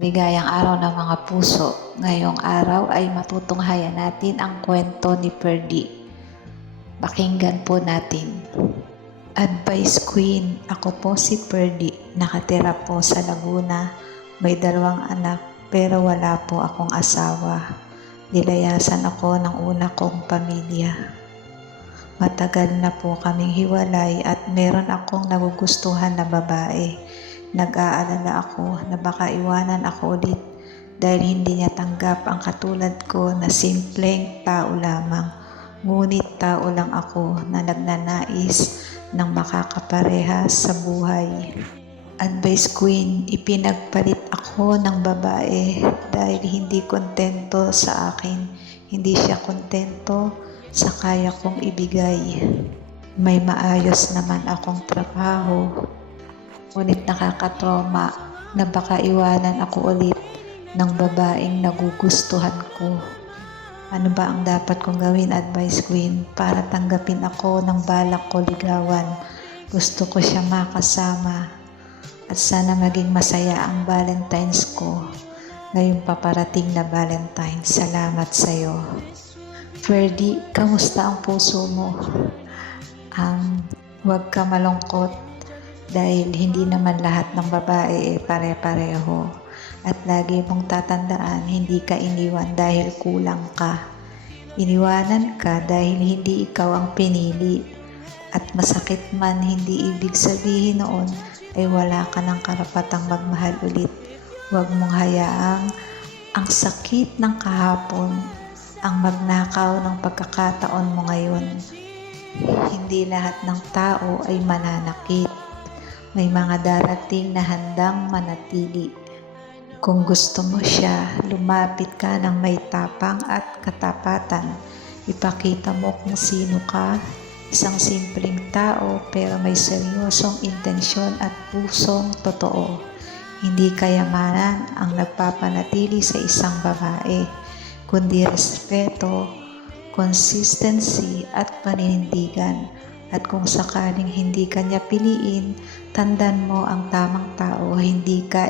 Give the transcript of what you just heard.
Ligayang araw ng mga puso. Ngayong araw ay matutunghayan natin ang kwento ni Ferdy. Pakinggan po natin. Advice Queen, ako po si Ferdy. Nakatira po sa Laguna. May 2 anak pero wala po akong asawa. Nilayasan ako ng una kong pamilya. Matagal na po kaming hiwalay at meron akong nagugustuhan na babae. Nag-aalala ako na baka iwanan ako ulit dahil hindi niya tanggap ang katulad ko na simpleng tao lamang. Ngunit tao lang ako na nagnanais ng makakapareha sa buhay. Advice Queen, ipinagpalit ako ng babae dahil hindi kontento sa akin. Hindi siya kontento sa kaya kong ibigay. May maayos naman akong trabaho. Ngunit nakakatrauma na baka iwanan ako ulit ng babaeng nagugustuhan ko. Ano ba ang dapat kong gawin, Advice Queen, para tanggapin ako ng balak ko ligawan? Gusto ko siya makasama at sana maging masaya ang Valentine's ko ngayong paparating na Valentine's. Salamat sa'yo. Ferdy, kamusta ang puso mo? Huwag ka malungkot dahil hindi naman lahat ng babae pare-pareho. At lagi mong tatandaan, hindi ka iniwan dahil kulang ka. Iniwanan ka dahil hindi ikaw ang pinili. At masakit man, hindi ibig sabihin noon ay wala ka ng karapatang magmahal ulit. Huwag mong hayaang ang sakit ng kahapon ang magnakaw ng pagkakataon mo ngayon. Hindi lahat ng tao ay mananakit. May mga darating na handang manatili. Kung gusto mo siya, lumapit ka ng may tapang at katapatan. Ipakita mo kung sino ka, isang simpleng tao pero may seryosong intensyon at pusong totoo. Hindi kayamanan ang nagpapanatili sa isang babae, kundi respeto, consistency at paninindigan. At kung sakaling hindi ka niya piliin, tandaan mo ang tamang tao, hindi ka